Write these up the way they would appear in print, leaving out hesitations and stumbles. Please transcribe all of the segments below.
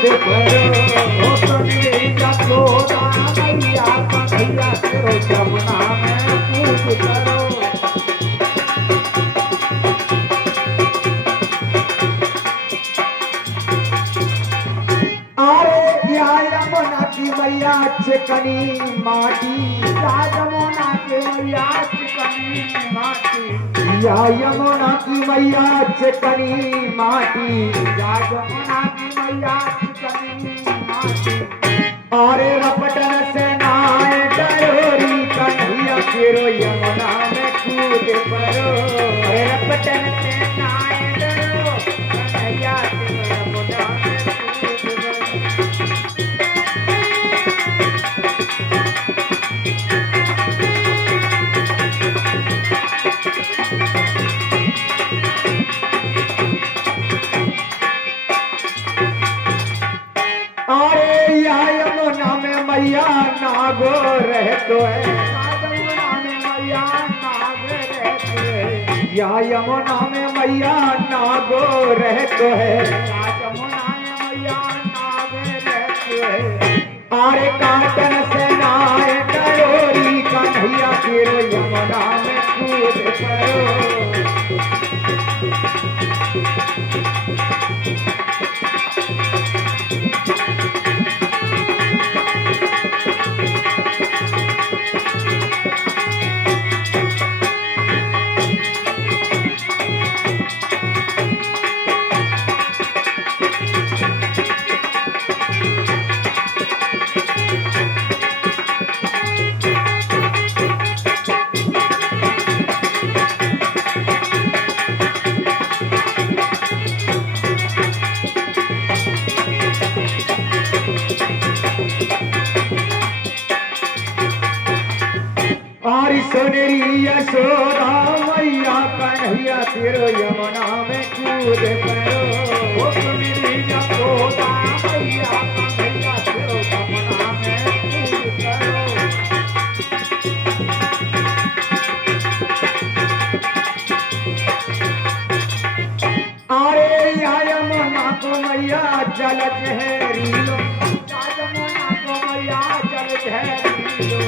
कूद परो ओ सुनरी जसोदा मैया कन्हैया तेरो जमुना में कूद परो। यमुना की मैया चिकनी माटी, या यमुना की मैया चिकनी माटी, या यमुना की मैया चिकनी माटी, या यमुना की मैया चिकनी माटी। और रपटन से नाय डरोरी कन्हैया फिरो यमुना में कूद परो। रपटन से नाय डरो कन्हैया फिरो यमुना में कूद परो। मैया नागो रहतो है, यमुना में मैया नाग रहतो है, या यमुना में मैया नागो रहतो है, या यमुना में मैया नाग रहतो है। आरे काटन से नाय डरोरी कन्हैया फिरो यमुना में कूद परो। सुनरी यशोदा मैया कन्हैया फिरो यमुना में कूद परो। ओ सुनरी यशोदा मैया कन्हैया फिरो यमुना में कूद परो। अरे या यमुना को मैया जल जहरीलो, या यमुना को मैया जल जहरीलो,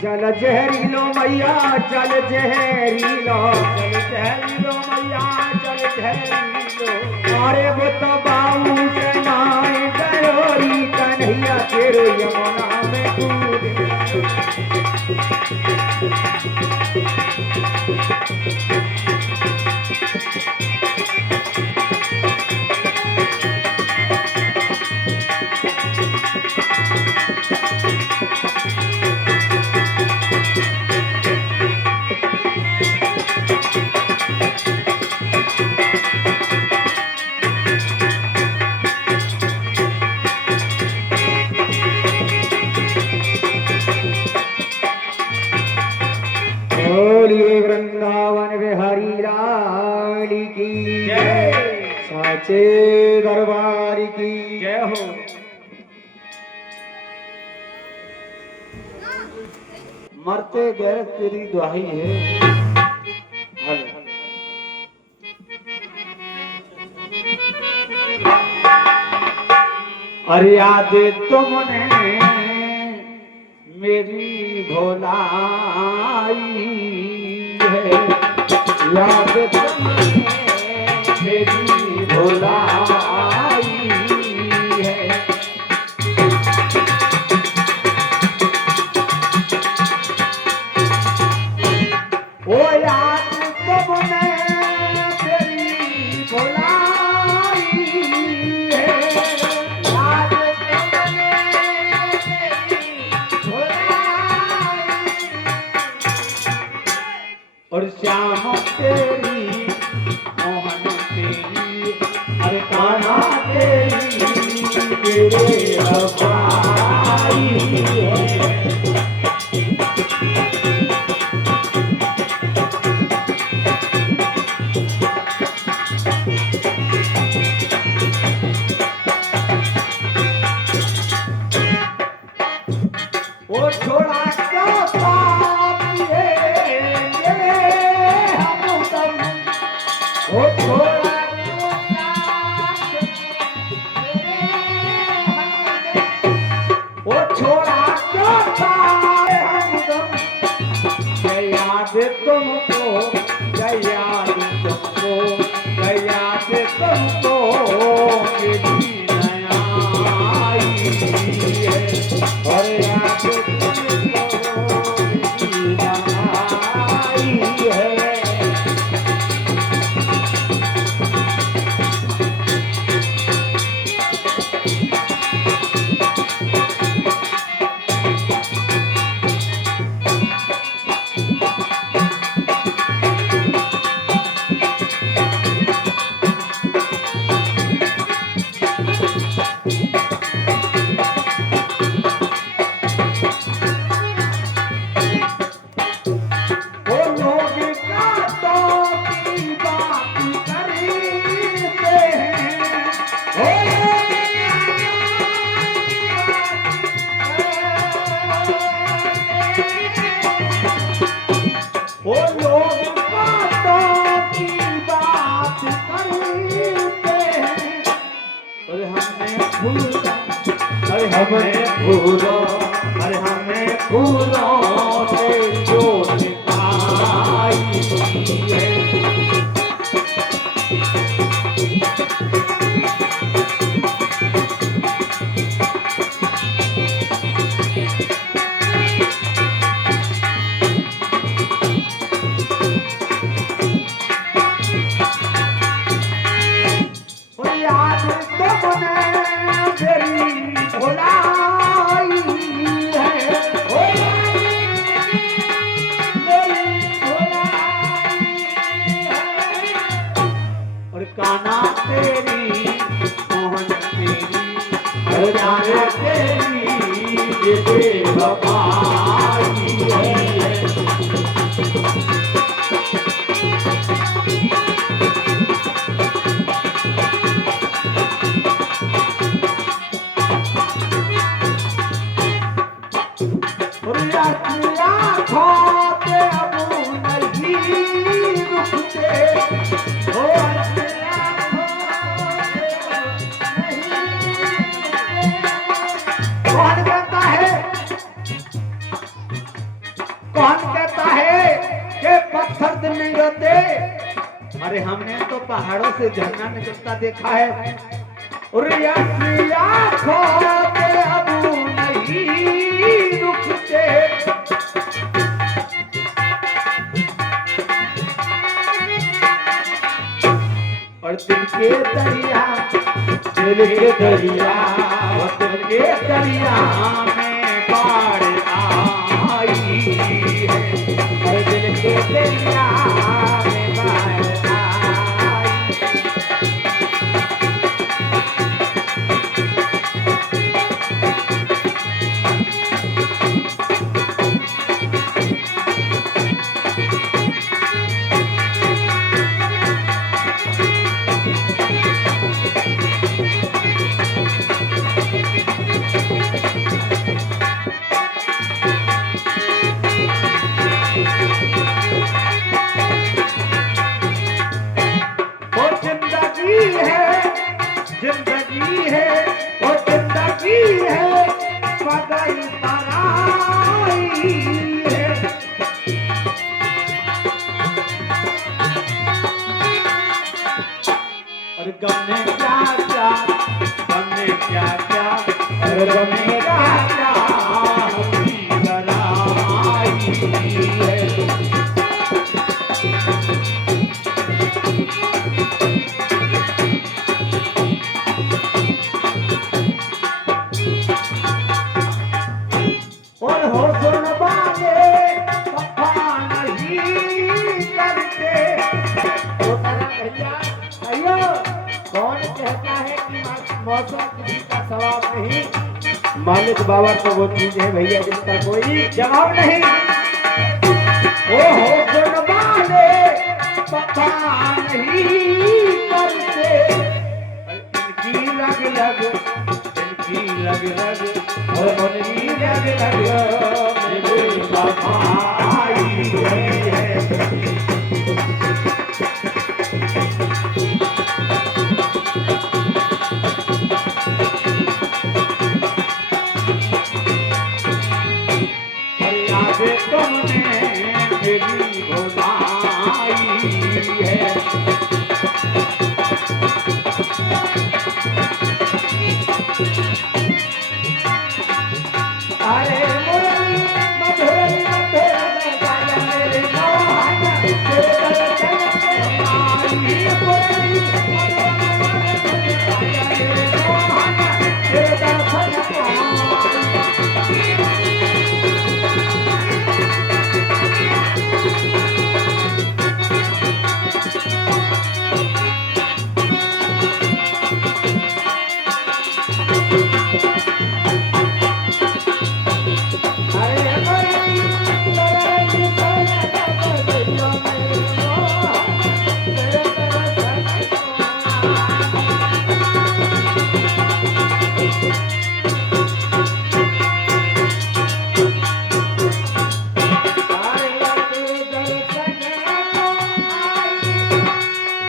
जल जहरीलो मैया जल जहरीलो, जल जहरीलो मैया जल जहरीलो। अरे वो तो बाबू से नाय डरोरी कन्हैया फिरो यमुना में कूद वृंदावन बिहारी लाल की जय, साचे दरबार की जय हो। मरते गैर तेरी दुहाई है। अरे याद तुमने मेरी भोलाई है, याद तुमने मेरी भोलाई है। ओ याद तुमने मेरी भोलाई है, याद तुमने मेरी भोलाई। और श्याम तेरी मोहन तेरी, अरे कान्हा तेरी तेरे अपाई है। वो छोड़ा क्या पाप किए हम सब, वो छोड़ा क्यों साथ फूलों, अरे हमें फूलों, अरे हमें फूलों से जोत दिखाई है। काना तेरी मोहन तेरी हर जाने तेरी ये बेवफाई है। खाते अब नहीं रुकते हो, कौन कहता है कि पत्थर दिल नहीं होते? अरे हमने तो पहाड़ों से झरना निकलता देखा है। खाते अब नहीं रुकते, और दिल के दरिया, दिल के दरिया, दिल के दरिया में बाढ़ आई है, और दिल के दरिया में बाढ़ आई। जिंदगी है वो जिंदगी है पगल पराई है। और गम में क्या क्या, गम में क्या क्या, और गम में क्या क्या हंसी गराई है। और होशुन वाले वफा नहीं करते। तो तारा भैया अयो कौन कहता है कि मौसम किसी का सवाब नहीं? मालिक बाबा तो वो चीज है भैया जिसका कोई जवाब नहीं। वो होशुन वाले वफा नहीं करते, इनकी लग लग, इनकी लग लग, और उनकी लग लग मेरी वफाई है। याद तुमने मेरी भुलाई है। अरे मुरली मधुरई मधुर गाया मेरे मोहन, तेरे दर्शन के आई। मुरली मधुरई गाया मेरे मोहन, तेरे दर्शन के आई।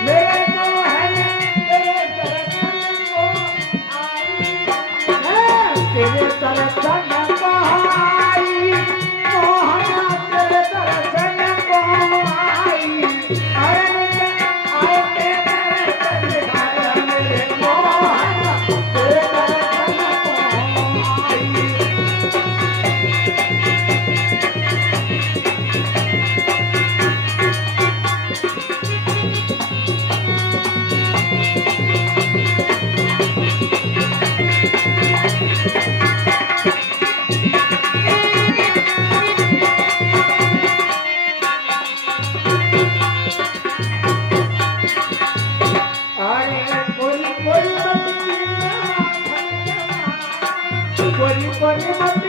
मेरे मोहन तेरे दर्शन को आई। कोरी कोरी मत